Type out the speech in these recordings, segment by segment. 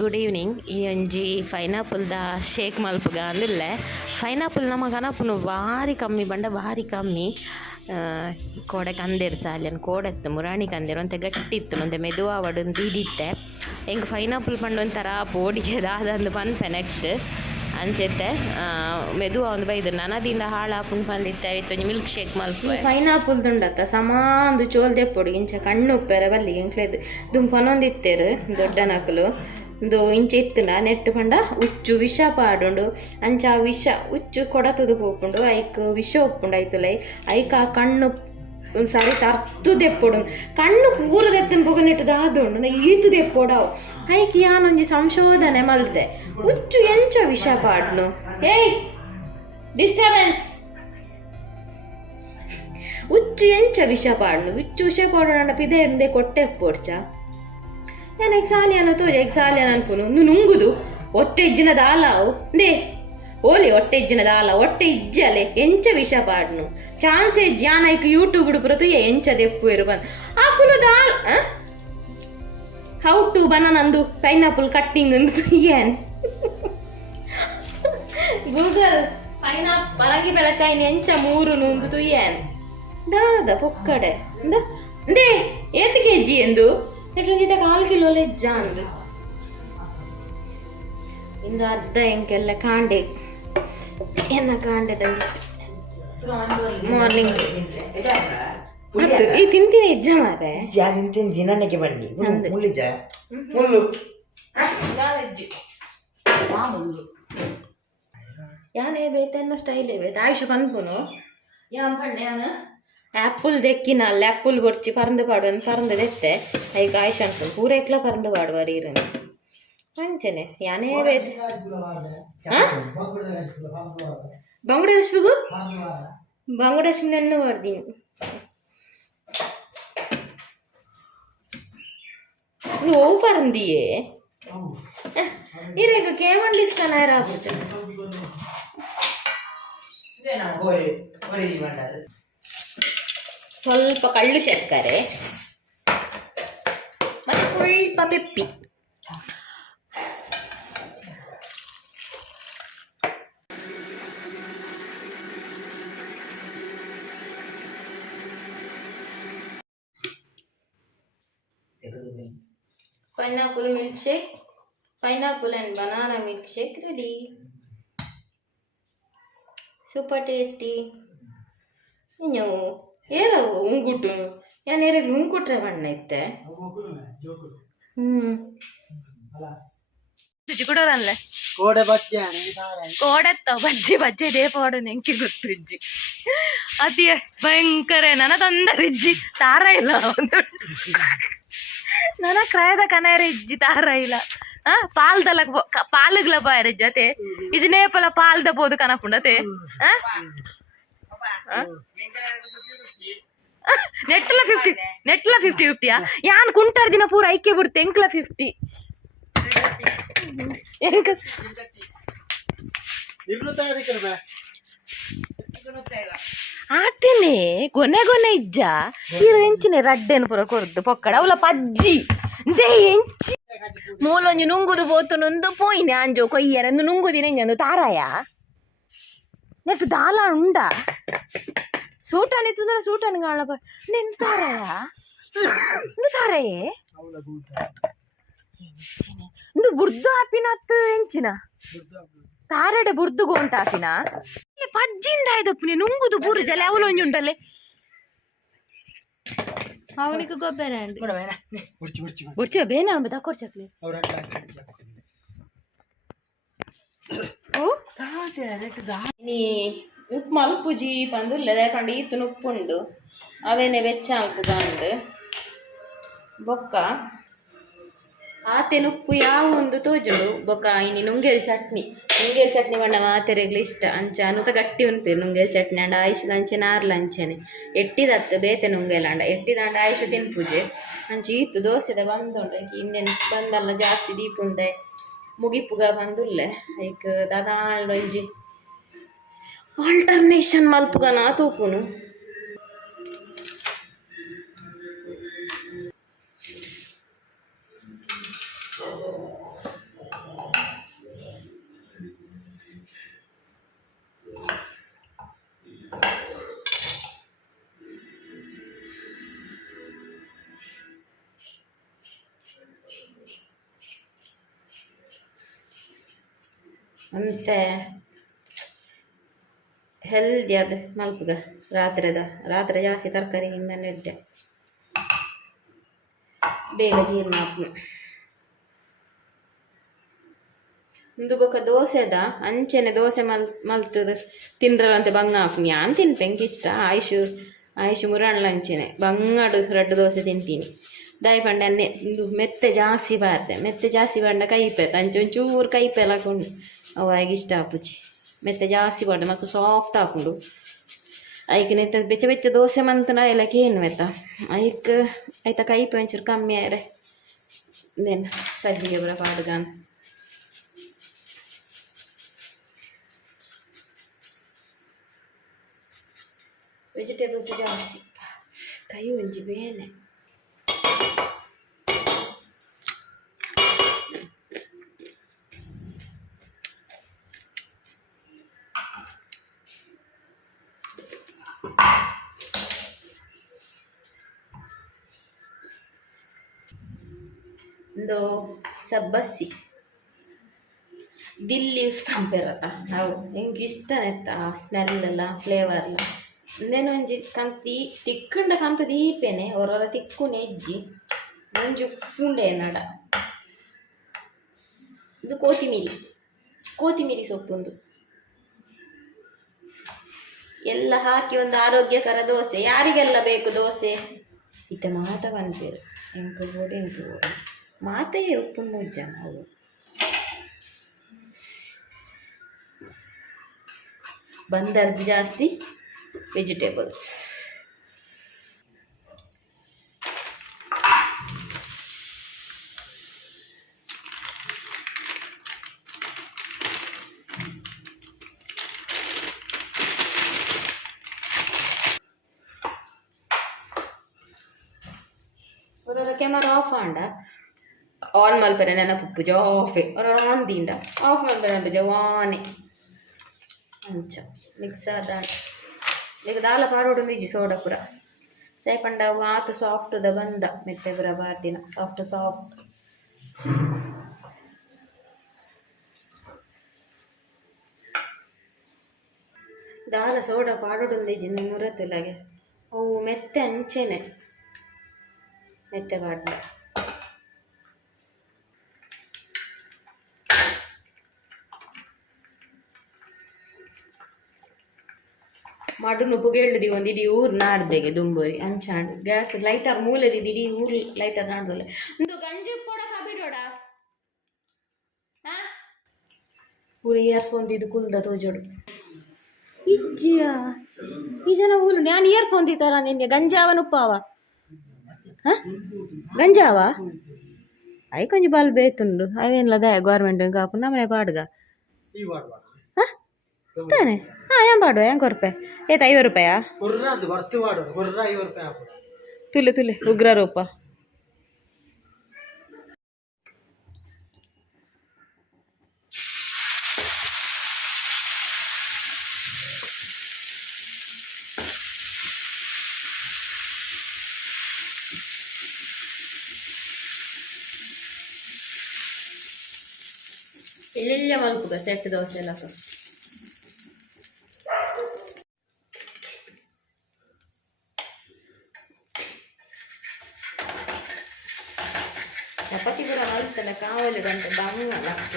Good evening ಈ ಒಂಜಿ ಪೈನಾಪಲ್ದ shake ಮಲ್ಪುಗ ಅಂದಿಲ್ಲೆ pineapple ನಮಗೆ ಅನಪುನು ಭಾರಿ ಕಮ್ಮಿ ಬಂಡ ಭಾರಿ ಕಮ್ಮಿ ಆ, ಕೋಡೆ ಕಂದೇರು ಸಾಲಿಯನ್ ಕೋಡೆತ್ತು ಮುರಾಣಿ ಕಂದೇರು ಒಂತೆ ಗಟ್ಟಿ ಇತ್ತು ಒಂತೆ ಮೆದುವ ವಡೊಂದು ಇದಿತ್ತೆ ಹೆಂಗೆ ಪೈನಾಪಲ್ ಪಂಡ ಒಂಥರ ಪೋಡಿಗೆ ಅದಂದು ಪನ್ಪೆ ನೆಕ್ಸ್ಟ್ ಅಂಚೆತ್ತೆ ಮೆದುವ ಒಂದು ಬೈದು ನನದಿಂದ ಹಾಳಾಪುನ್ ಪಂದಿತ್ತೆ ಇತ್ತು ಮಿಲ್ಕ್ ಶೇಕ್ ಮಲ್ಪ ಪೈನಾಪಲ್ ದುಂಡತ್ತ ಸಮಾಂದು ಚೋಲ್ ದೆಪ್ಪೊಡು ಇಂಚ ಕಣ್ಣು ಉಪ್ಪೆರ ಬಲ್ಲಿ ಎಂಕ್ಲೆದು ದುಂಪನೊಂದಿತ್ತೇರು ದೊಡ್ಡ ನಕಲು ಇದು ಇಂಚ ಇತ್ತುಂಡ ನೆಟ್ಟ್ ಪಂಡ ಉಚ್ಚು ವಿಷ ಪಾಡುಂಡು. ಅಂಚ ವಿಷ ಉಚ್ಚು ಕೊಡತದು ಪೋಪುಂಡು. ಐಕ್ ವಿಷ ಉಪ್ಪುಂಡು ಐತುಲೈ. ಐಕ್ ಆ ಕಣ್ಣು ಸಾರಿ ತರ್ತು ದೆಪ್ಪೊಡು. ಕಣ್ಣು ಪೂರ ದೆತ್ತನ್ ಪೊಗ ನೆಟ್ಟು ದಾದೊಂಡು. ಈತು ಐಕ್ ಯಾನೊಂಜಿ ಸಂಶೋಧನೆ ಮಲ್ತೆ ಉಚ್ಚು ಎಂಚ ವಿಷ ಪಾಡ್ನು? ಏಯ್! ಡಿಸ್ಟರ್ಬೆನ್ಸ್! ಉಚ್ಚು ಎಂಚ ವಿಷ ಪಾಡ್ನು? ಉಚ್ಚು ವಿಷ ಪಾಡೋಣ ಪಿದೆ ಎಂದೆ ಕೊಟ್ಟೆ ಪೋಡ್ಚ ನಾನು ಎಕ್ಸಾಲಿಯನ ತೋಜ ಎಕ್ಸಾಲಿಯನ ಅನ್ಪುನು ಒಂದು ನುಂಗುದು ಹೊಟ್ಟೆ ಇಜ್ಜಿನ ದಾಲಾವು ದೇ ಓಲಿ ಹೊಟ್ಟೆ ಇಜ್ಜಿನ ದಾಲ ಹೊಟ್ಟೆ ಇಜ್ಜಲೆ ಎಂಚ ವಿಷ ಪಾಡ್ನು ಚಾನ್ಸೇ ಜಾನೈಕ್ ಯೂಟ್ಯೂಬ್ ಹುಡುಗರದು ಎಂಚ ದೆಪ್ಪು ಇರುವನ್ ಆಕುಲು ದಾಲ್ ಹೌ ಟು ಬನಾನಂದು ಪೈನಾಪಲ್ ಕಟ್ಟಿಂಗ್ ಅಂದು ಏನ್ ಗೂಗಲ್ ಪೈನಾಪ್ ಪರಗಿ ಬೆಳಕಾಯಿ ಎಂಚ ಮೂರು ನುಂದು ಏನ್ ದಾದ ಪೊಕ್ಕಡೆ ಅಂದ ದೇ ಏತ್ ಕೆಜಿ ಎಂದು ಕಾಲು ಕಿಲೋ ಲೆಜ್ಜ ಅಂದು ಇಂದು ಅರ್ಧ ಎಂಕೆಲ್ಲ ಕಾಂಡೆ. ಎನ್ನ ಕಾಂಡೆದ ಮಾರ್ನಿಂಗ್ ಮತ್ತು ಈ ತಿಂತೀನಿ ಹೆಜ್ಜ ಮಾರೆ? ಜಾರಿನ ತಿಂದಿ ನನಗೆ ಬನ್ನಿ. ನಂದು. ಮುಳ್ಳಿಜ ಮುಳ್ಳು. ಯಾನೇ ಬೇತೆನ್ನ ಸ್ಟೈಲೇ ಬೇತ. ಆಯುಷ ಪನ್ಪುನು ಯಾನ್ ಬಣ್ಣ ಯಾನ? ಆ್ಯಪಲ್ ದೆಕ್ಕಿನ ಅಲ್ಲಿ ಆ್ಯಪಲ್ ಬೊರ್ಚಿ ಪರಂದು ಪಾಡುವನ್ ಪರಂದು ದೆತ್ತೆ ಐಗ ಆಯುಷ ಅನ್ಪುನು ಪೂರ ಎಕ್ಲ ಪರಂದು ಪಾಡುವ ರೀರನು ಅಂಚನೆ ಯಾನೇ ಬೇತೆ ಬಂಗುಡ ದಶ್ಬಿಗು ಬಂಗುಡ ದಶ್ಮಿನನ್ನು ಬರ್ದೀನಿ ನೀವು ಓವು ಪರಂದಿಯೇ ಇರೇಗ ಕೇಮಂಡಿಸ್ಕನ ರಾಪುಚ ಸ್ವಲ್ಪ ಕಳ್ಳು ಶರ್ಕರೆ ಮತ್ತೆ ಸ್ವಲ್ಪ peppy pineapple milk shake pineapple and banana milk shake ready super tasty ಇನ್ನು ಏರ ಉಂಗುಟ್ಟು ಯಾನ್ ಉಂಗುಟ್ರೆ ಬಣ್ಣ ಇತ್ತೆ ಹ್ಮ್. ಕೋಡೆ ಕೋಡೆತ್ತ ಬಜ್ಜಿ ಬಜ್ಜಿ ದೇಪಾಡು ನೆಂಕಿ ಅತಿ ಭಯಂಕರ ನನ ತಂದ ಇಜ್ಜಿ ತಾರ ಇಲ್ಲ ಒಂದು. ನನ್ನ ಕ್ರಯದ ಕನೆಯ ರಿಜ್ಜಿ ತಾರ ಇಲ್ಲ. ಆ ಪಾಲ್ದಲ ಪಾಲುಗ್ಲ ಬಾಯರ ಜೊತೆ? ಇಜನೇಪಲ ಪಾಲ್ದ ಬೋದು ಕನಪುಂಡತೆ. ನೆಟ್ಲ ಫಿಫ್ಟಿ ನೆಟ್ಲ ಫಿಫ್ಟಿ ಫಿಫ್ಟಿಯಾ ಯಾನ್ ಕುಂಟಾರ್ ದಿನ ಪೂರ ಐಕ್ಯ ಬಿಡ್ತೆ ಎಂಕ್ಲ ಫಿಫ್ಟಿ ಎಂಕ ಇರ್ಲು ತಯಾರಿಕೆ ಬೇ ಆತೇನೆ ಗೊನೆ ಗೊನೆ ಇಜ್ಜ ಇರು ಎಂಚಿನ ರಡ್ಡೆನ್ ಪುರ ಕೊರ್ದು ಪೊಕ್ಕಡ ಅವಲ ಪಜ್ಜಿ ದೇ ಎಂಚಿ ಮೂಲೊಂಜಿ ನುಂಗುದು ಪೋತು ನೊಂದು ಪೋಯಿನೆ ಅಂಜೋ ಕೊಯ್ಯರ ಒಂದು ನುಂಗುದಿನ ಎಂಜಂದು ತಾರಾಯ ನೆಟ್ಟು ದಾಲ ಉಂಡ ಸೂಟನಿ ತುಂದ್ರ ಸೂಟನಿ ಕಾಣ ನೆನ್ ತಾರಾಯ ಇಂದು ತಾರಾಯೇ ಅವಳ ಗೂಟ ಎಂಚಿನ ಇಂದು ಬುರ್ದು ಹಾಪಿನ ಹತ್ತು ಎಂಚಿನ ತಾರಡೆ ಬುರ್ದು ಗೋಂಟ ಹಾಪಿನ ಏ ಪಜ್ಜಿಂದ ಆಯ್ದಪ್ಪು ನುಂಗುದು ಬೂರು ಜಲೆ ಅವಲೊಂಜಿ ಉಂಟಲ್ಲೇ ಅವನಿಗೆ ಗೊಬ್ಬರ ಉಂಟು ನೋಡ ಬೇಡ ಉರ್ಚಿ ಉರ್ಚಿ ಬುಡ್ಚ ಬೇನ ಅಂಬ ತಕೊಡ್ಚಕ್ಲಿ ಅವ್ರ ಓ ನೀ ಉಪ್ಪು ಮಲ್ಪುಜಿ ಪಂದುಲ್ಲ ಕಂಡು ಈತನ ಉಪ್ಪುಂಡು ಅವೇನೆ ವೆಚ್ಚ ಅಲ್ಪು ಕಂಡು ಬೊಕ್ಕ. ಆತೆನ ಉಪ್ಪು ಯಾವ ಒಂದು ತೋಜುಂಡು? ಬೊಕ್ಕ ಇನ್ನು ನುಂಗೇಲ್ ಚಟ್ನಿ. ನುಂಗೇಲ್ ಚಟ್ನಿ ಬಣ್ಣ ಮಾತೆರೆಗ್ಲಿ ಇಷ್ಟ. ಅಂಚ ಅನುತ ಗಟ್ಟಿ ಉಂಪೇರು ನುಂಗೇಲ್ ಚಟ್ನಿ ಅಂಡ ಆಯುಷ್ ಲಂಚೆ, ನಾರ್ ಲಂಚೆನೆ. ಎಟ್ಟಿದತ್ತು ಬೇತೆ ನುಂಗೇಲ್ ಅಂಡ. ಎಟ್ಟಿದಂಡ ಆಯುಷ್ ತಿನ್ಪುಜೆ ಅಂಚ ಈತು ದೋಸೆದ ಬಂದುಂಡು. ಇಂಡಿಯನ್ ಬಂದಲ್ಲ ಜಾಸ್ತಿ ದೀಪುಂಡೆ. ಮುಗಿಪುಗ ಬಂದುಲ್ಲೆ. ಲೈಕ್ ದಾದಾಂಡೊಂಜಿ ఆల్టర్నేషన్ మలుపుగా నా తూపును అంతే. ಅದು ಮಲ್ಪಗ, ರಾತ್ರಿದ, ರಾತ್ರಿ ಜಾಸ್ತಿ ತರಕಾರಿಯಿಂದ ನೆಡ್ಡೆ ಬೇಗ ಜೀರ್ಣ ಆಪ್ನು ಇಂದು ಬೊಕ್ಕ ದೋಸೆದ, ಅಂಚೆನೆ ದೋಸೆ ಮಲ್, ಮಲ್ತದ ತಿಂದ್ರಂತ ಬಂಗ ಹಾಕ್ನಿ ಯಾನ್ ತಿನ್ಪೆಂಗೆ ಇಷ್ಟ? ಆಯುಷು ಆಯುಷು ಮುರಾಣ್ಲ ಅಂಚೆನೆ ಬಂಗಾಡು ರಡ್ಡು ದೋಸೆ ತಿಂತೀನಿ. ದಾಯಿ ಪಂಡ ಇದು ಮೆತ್ತೆ ಜಾಸ್ತಿ ಬಾರ್ದೆ. ಮೆತ್ತೆ ಜಾಸ್ತಿ ಬಂಡ ಕೈಪೆ, ಅಂಚೆ ಒಂಚೂರು ಕೈಪೆಲ್ಲ ಹಾಕೊಂಡು ಅವಾಗ ಇಷ್ಟ ಆಪುಜಿ ಮೆತ್ತೆ ಜಾಸ್ತಿ ಬಾರ್ದೆ ಮತ್ತು ಸಾಫ್ಟ್ ಹಾಕೊಂಡು ಐಕ್ ನೆತ್ತ ಬೆಚ್ಚ ಬೆಚ್ಚ ದೋಸೆ ಮಂತನ ಎಲ್ಲ ಏನು ಆಯ್ತಾ ಐಕ್ ಆಯ್ತಾ ಕೈಪೆ ಒಂಚೂರು ಕಮ್ಮಿ ಆಯ್ರೆ ದೆನ್ ಸಜ್ಜಿಗೆ ಬರ ಪಾಡ್ಗಾನ್ ವೆಜಿಟೇಬಲ್ಸ್ ಜಾಸ್ತಿ ಕೈ ಒಂಜಿ ಬೇನೆ ಒಂದು ಸಬ್ಬಸ್ಸಿ ದಿಲ್ಲಿ ಪಂಪೆರತ್ತ ಅವು ಹೆಂಗೆ ಇಷ್ಟ ನೆತ್ತ ಸ್ಮೆಲ್ ಎಲ್ಲ ಫ್ಲೇವರ್ ಎಲ್ಲ. ಇನ್ನೇನು ಒಂಜಿ ಕಂತಿ, ತಿಕ್ಕಂಡ ಕಂತ ದೀಪೇನೆ ಹೊರ ತಿಕ್ಕು ನೆಜ್ಜಿ ಒಂಜಿ ಉಪ್ಪುಂಡೆ ನಡ. ಇದು ಕೋತಿಮೀರಿ ಕೋತಿಮೀರಿ ಸೊಪ್ಪೊಂದು ಎಲ್ಲ ಹಾಕಿ ಒಂದು ಆರೋಗ್ಯಕರ ದೋಸೆ. ಯಾರಿಗೆಲ್ಲ ಬೇಕು ದೋಸೆ? ಇತ್ತ ಮಾತ ಬಂತೇರು ಎಂಟು ಬೋಡೆ ಎಂಟು ಬೋಡೆ ಮಾತೇ ಉಪ್ಪು ಮುಜ್ಜ ನಾವು ಬಂದರ್ದು ಜಾಸ್ತಿ ವೆಜಿಟೇಬಲ್ಸ್. ಕ್ಯಾಮರಾ ಆಫ್ ಆನ್ ಮಲ್ಪರೆ ನೆನಪುಪ್ಪು ಜಾಫೆ ಒರೊರ ಆನ್ ದಿಂಡ ಆಫ್ ಉಂಟು ಜವಾನೆ ಅಂಚ ಮಿಕ್ಸ್ ಆದ ಈಗ ದಾಲ ಪಾರೋಡು ನಿಜಿ ಸೋಡ ಪುರ ಸೈಪಂಡ ಆತು ಸಾಫ್ಟ್ ದ ಬಂದ ಮೆತ್ತೆ ಪುರ ಬಾತಿನ ಸಾಫ್ಟ್ ಸಾಫ್ಟ್ ದಾಲ ಸೋಡ ಪಾಡೋಡು ನಿಜಿ ಲಗೆ ಅವು ಮೆತ್ತೆ ಅಂಚೆನೆ ಮೆತ್ತೆ ಪಾಡ್ಲ ಮಡುನು ಪುಗೆಳ್ದು ಒಂದು ಇಡೀ ಊರು ನಾಡ್ದೆಗೆ ದುಂಬುರಿ ಅಂಚಾಂಡ್ ಗ್ಯಾಸ್ ಲೈಟರ್ ಮೂಲೆದಿದ್ದು ಇಡೀ ಊರು ಲೈಟರ್ ನಾಡ್ದಲ್ಲ. ಒಂದು ಗಂಜಿ ಕೂಡ ಕಬಿಡೋಡ ಪೂರ ಇಯರ್ಫೋನ್ ಇದು ಕುಲ್ದ ತೋಜೋಡು. ಇಜ್ಜಿಯ? ಈ ಜನ ಊರು ನಾನು ಇಯರ್ಫೋನ್ ತಿತ್ತಾರ ನಿನ್ನೆ? ಗಂಜಾವ ಉಪ್ಪಾವ ಹ? ಗಂಜಾವ ಅಯ್ಯ ಕೊಂಚ ಬಲ್ ಬೇತುಂಡು. ಅದೇನಿಲ್ಲ ದೇ ಗೌರ್ಮೆಂಟ್ ಕಾಪು ನಮ್ಮನೆ ಪಾಡ್ಗ. ಈ ವಾಡ್ವಾ ತಾನೆ ಹಾಂ ಏನ್ ಪಾಡುವ ಹೆಂಗೆ ರೂಪಾಯಿ ಏತ್ ಐವತ್ತು ರೂಪಾಯಾ ಹುರ್ರ ಅದು ಬರ್ತು ವಾಡು ಹುರ್ರ ಐವತ್ತು ರೂಪಾಯಿ ಹಾಕು ತುಲೆ ತುಲೆ ಉಗ್ರ ರೂಪ ಇಲ್ಲಿಲ್ಲ ಮಲ್ಪುಗ ಸೆಟ್ ದೋಸೆ ಎಲ್ಲ ಸಹ ಚಪಾತಿ ಕೂಡ ಮಲ್ತಲ್ಲ ಕಾವಲಿಡುವಂತೆ ಬಂಗ ಲಕ್ಷ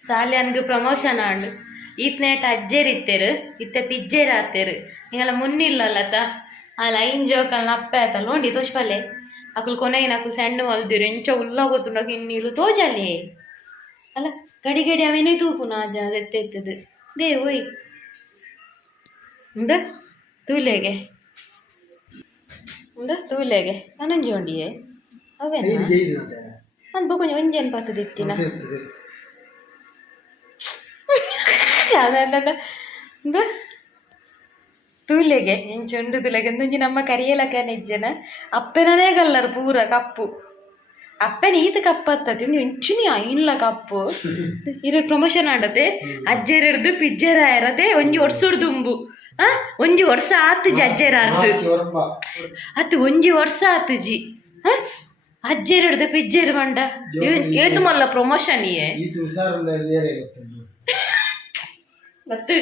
ಸಾಲ್ಯಾನ್ಗೆ ಪ್ರಮೋಷನ್ ಆಂಡು ಈತ್ನೇಟ ಅಜ್ಜೇರ್ ಇತ್ತೇರು ಇತ್ತೆ ಪಿಜ್ಜೇರ್ ಆತೇರು ನಿಂಗೆಲ್ಲ ಮುನ್ನಿಲ್ಲಲ್ಲತ್ತ ಆ ಲೈನ್ ಜೋಕಲ್ನ ಅಪ್ಪೆ ಆತಲ್ಲ ನೋಡಿ ತೋಷ್ಪಲ್ಲೆ ಅಕುಲ್ ಕೊನೆಗೆ ನಾಕು ಸಣ್ಣ ಮಲ್ದಿರು ಎಂಚ ಉಲ್ಲ ಗೊತ್ತುಂಡಾಗ ಇನ್ನೀಲು ತೋಜಲ್ಲಿ ಅಲ್ಲ ಗಡಿ அவனே ಅವೇನೇ ತೂಪು ನಾ ಅಜ್ಜ ಎತ್ತೆ ಎತ್ತದು ದೇ ಓಯ್. ಇಂದ ತೂಲೆಗೆ. ಇಂದ ಉಂಡಿಯೇ ಅವೇನ? ಐದು ಜೈದು ಅಂತೆ ಅಂತ ಕೊಂಚ ಒಂಜೇನು ಪಾತದ ಇತ್ತಿನ ಮತ್ತೆ ಇರ್ತದೆ. ಅದ ತೂಲೆಗೆ. ಇಂಚುಂಡು ತುಲೆಗೆ. ಒಂದೊಂಜಿ ನಮ್ಮ ಕರಿಯಲಕ ನೆಜ್ಜನ. ಅಪ್ಪೆನನೇ ಕಲ್ಲರ್ ಪೂರ ಕಪ್ಪು. ಅಪ್ಪನ ಈತ ಕಪ್ಪ ಒಂದು ಇಂಚಿನಿ ಐನ್ಲ ಕಪ್ಪು. ಇರ ಪ್ರಮೋಷನ್ ಆಡತೆ ಹಿಡ್ದು ಪಿಜ್ಜೆರ ಇರತೆ ಒಂಜಿ ವರ್ಷ ದುಂಬು. ಆ? ಒಂಜಿ ವರ್ಷ ಆತುಜಿ ಅಜ್ಜೇರ ಅತ್ತು ಒಂಜಿ ವರ್ಷ ಆತುಜಿ? ಅಜ್ಜೇರ್ ಹಿಡ್ದು ಪಿಜ್ಜೇರ್ ಬಂಡ ಏತು ಮಲ್ಲ ಪ್ರಮೋಷನ್ ಏ ಈತ ಮತ್ತು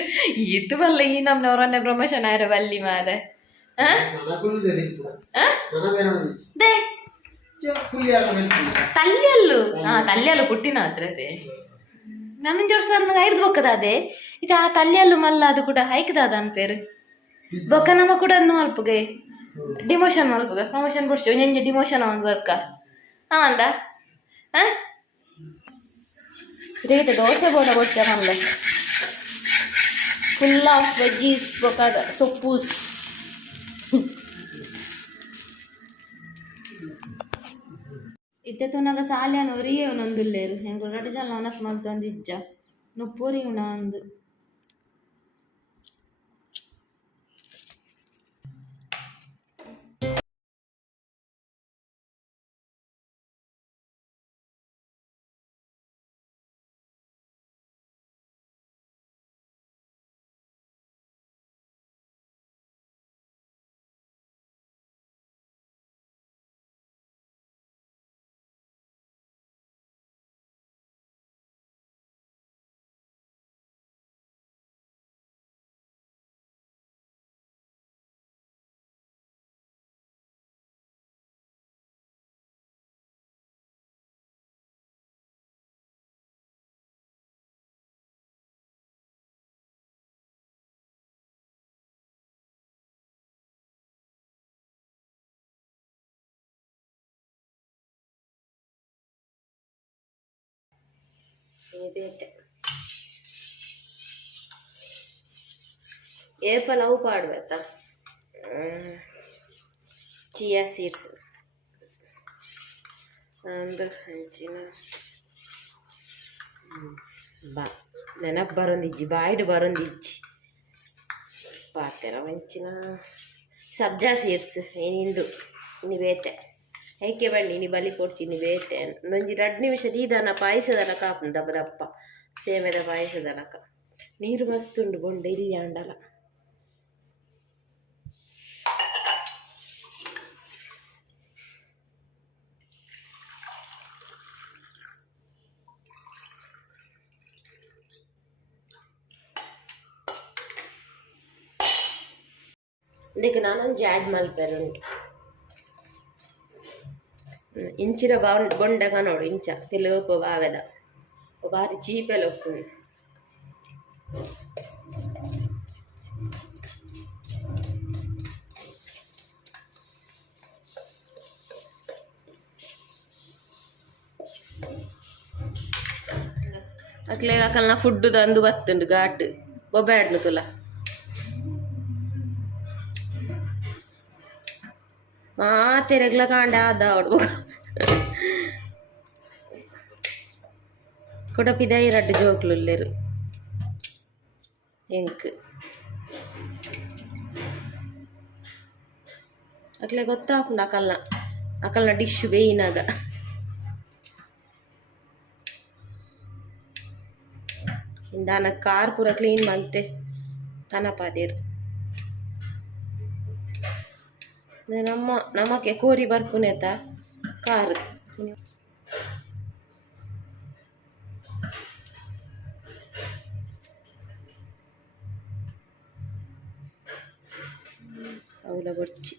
ಇದು ಮಲ್ಲ ಈ ನಮ್ನವ್ರನ್ನೇ ಪ್ರಮೋಷನ್ ಆಯ್ರ ಬಲ್ಲಿ ಮಾರೆ. ಆ? ತಲ್ಲೆಲ್ಲು ಹಾ ತಲ್ಲಿಯಲ್ಲು ಪುಟ್ಟಿನ ಹತ್ರ ಅದೇ ನನ್ನ ಜೋಡ್ ಸರ್ ಐದು ಬೊಕ್ಕದ ಅದೇ ಇದು ಆ ತಲ್ಲಿಯಲ್ಲು ಮಲ್ಲ ಅದು ಕೂಡ ಹೈಕದಾದ ಅನ್ಪೇರು ಬೊಕ್ಕ ನಮ್ಮ ಕೂಡ ಅಂದು ಮಲ್ಪುಗೆ. ಡಿಮೋಷನ್ ಮಲ್ಪುಗ. ಪ್ರಮೋಷನ್ ಕೊಡ್ಸಿ. ಒಂಜಿ ಡಿಮೋಷನ್ ಒಂದು ವರ್ಕ. ಹಾ ಅಂದ ಹಾ ರೇಟ್ ದೋಸೆ ಬೋಡ ಕೊಡ್ಸ ಮಲ್ಲ ಫುಲ್ ಆಫ್ ವೆಜ್ಜೀಸ್ ಬೊಕ್ಕ ಸೊಪ್ಪೂಸ್ ಇತ್ತೆ ನಂಗೆ ಸಾಲ್ಯಾನ ಒರಿಯೇ ಒಂದೊಂದುಲ್ಲೇರು ಎಂಕುಲು ರಡ್ಡ್ ಜನ ಅವನಸ್ ಮಲ್ತೊಂದು ಇಜ್ಜ ಉಣ ಅಂದು. ಬೇತೆ ಏರ್ಪಲ್ ಅವು ಪಾಡ್ಬೇಕಾ ಚಿಯಾ ಸೀಡ್ಸ್ ಒಂದು ಹಂಚಿನ ಬಾ ನೆನಪು ಬರೊಂದಿಜ್ಜಿ ಬಾಯ್ಡು ಬರೊಂದಿಜ್ಜಿ ಪಾತೆರ ವಂಚಿನ ಸಬ್ಜಾ ಸೀಡ್ಸ್ ಏನಿಂದು ನಿವೇತೆ ಹೇಗೆ ಬನ್ನಿ ನೀ ಬಲಿ ಕೊಡ್ಚಿ ನಿವೇತೆ ಒಂದೊಂಜಿ ಎರಡು ನಿಮಿಷ ದೀದಾನ ಪಾಯಸದಲ ಕಾಪು ದಪ್ಪ ದಪ್ಪ ಸೇಮೆದ ಪಾಯಸದಲಕ ನೀರು ಮಸ್ತುಂಡು ಬೊಂಡ ಇಲ್ಲಿ ಅಂಡಲ ಇದಕ್ಕೆ ನಾನೊಂದು ಆ್ಯಡ್ ಮಲ್ಪೆರುಂಟು ಹ್ಮ್, ಇಂಚಿನ ಬಾಂಡ್ ಬೊಂಡಗ ನೋಡು ಇಂಚ ತೆಲುಪು ಬಾವೆದ ಬಾರಿ ಚೀಪೆಲ ಒಪ್ಪು ಅಕ್ಲೆ ಅಕಲ್ನ ಫುಡ್ ದಂದು ಬತ್ತುಂಡು ಘಾಟ್ ಬೊಬ್ಯಾಡ್ನು ತುಲ ಆ ತೆರೆಗ್ಲ ಕಾಂಡ ಆದ ಅವಡು ಕೊಡಪಿದ ಎರಡು ಜೋಕ್ಲುಲ್ಲೆರು ಎಂಕ್ ಅಕ್ಲೆ ಗೊತ್ತಾಪುಂಡು ಅಕಲ್ನ ಅಕಲ್ನ ಡಿಶ್ ಬೇಯಿನಾಗ ಇಂದಾನ ಕಾರ್ ಪೂರ ಕ್ಲೀನ್ ಮಲ್ತೆ ತನಪಾದೇರು ಇದು ನಮ್ಮ ನಮಕ್ಕೆ ಕೋರಿ ಬರ್ಪುನೆತ காரு அவ்வளோ வச்சு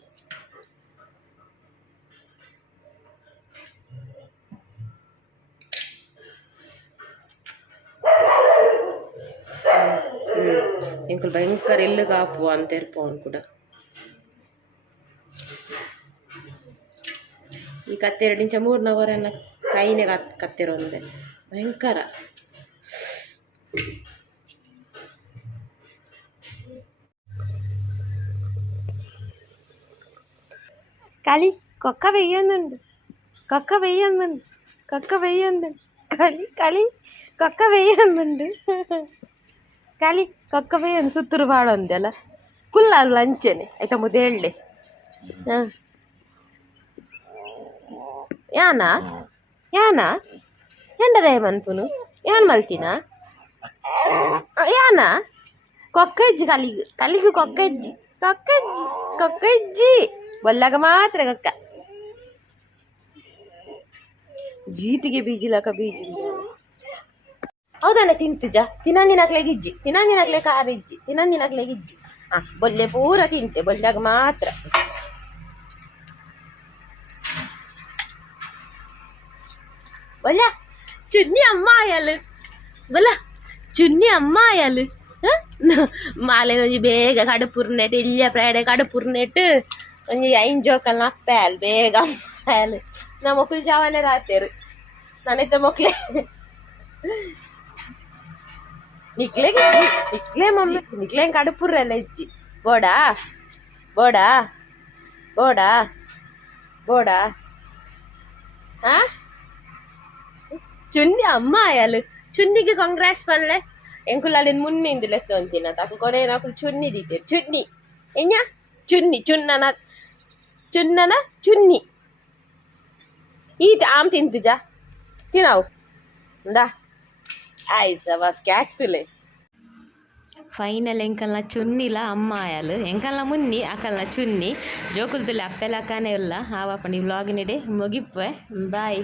ఇంకులు భయంకర ఇల్లు కాపు అంతేరిపోను కూడా ಕತ್ತೆರಡು ಇಂಚ ಮೂರ್ನವರೆಲ್ಲ ಕೈನೇ ಕತ್ ಕತ್ತೆರೊಂದೆ ಭಯಂಕರ കളി കൊക്ക പെയ്യുന്നുണ്ട് കൊക്ക പെയ്യുന്നുണ്ട് കൊക്ക പെയ്യുന്നുണ്ട് കളി കളി കൊക്ക പെയ്യുന്നുണ്ട് കളി കൊക്ക പെയ്യുന്നു ಸುತ್ತೂರು ಭಾಳ ಅಂದೆಲ್ಲ ಕುಲ್ಲ ಅಲ್ಲ ಅಂಚೆನೆ ಆಯ್ತಾ ಮುದ್ದೆ ಹೇಳಿ ಹಾಂ ಯಾನ? ಯಾನ? ಎಂಡದ ಮನ್ಪುನು ಯಾನ್ ಮಲ್ತಿನ? ಯಾನ? ಕೊಕ್ಕಜ್ಜಿ ಕಲಿಗು ಕಲಿಗು ಕೊಕ್ಕಜ್ಜಿ. ಕೊಕ್ಕಜ್ಜಿ ಕೊಕ್ಕಜ್ಜಿ. ಒಲ್ಲಾಗ ಮಾತ್ರ ಕೊಕ್ಕ. ಜೀಟಿಗೆ ಬೀಜಿಲಕ ಬೀಜಿ. ಹೌದಣ್ಣ ತಿಂತಿಜ ತಿನ್ನಂದಿನಕ್ಲೆ ಗಿಜ್ಜಿ. ಕಾರ್ ಕಾರಿಜ್ಜಿ ತಿನ್ನಂದಿನಕ್ಲೆ ಗಿಜ್ಜಿ. ಹಾ ಬೊಲ್ಲೆ ಪೂರ ತಿಂತೆ ಬೊಲ್ಲಾಗ ಮಾತ್ರ. ఒలా చున్ని అమ్మాయాలు ఒలా చున్ని అమ్మాయాలు மாலை கொஞ்சம் வேக கடுப்புருநேட்டு இல்லையா ஃப்ரைடே கடுப்புருநேட்டு கொஞ்சம் ஐஞ்சோக்கெல்லாம் பேல் வேகம் பேல் நான் மொக்கில் ஜாவாலே ராத்தேரு நினைத்த மொக்கிலே நிக்கலே நிக்கலே மம்மி நிக்கலே கடுப்புற லெஜ்ஜி போடா போடா போடா போடா ஆ చున్ని అమ్మాయాలు చున్నికి కాంగ్రెస్ పనులే ఎంకులాడిని మున్ని ఇందులో తిన తక్కువ కొనే నాకు చున్ని తీతారు చున్ని ఏంయా చున్ని చున్నన చున్నన చున్ని ఈ ఆమె తింతుజా తినవు ఇందా ఐసా బస్ క్యాచ్ తులే ఫైనల్ ఎంకల్న చున్నీలా అమ్మాయాలు ఎంకల్న మున్ని అక్కల్న చున్ని జోకులు తులి అప్పెలా కానీ ఉల్ల ఆవాపండి వ్లాగ్ నిడే ముగిపోయి బాయ్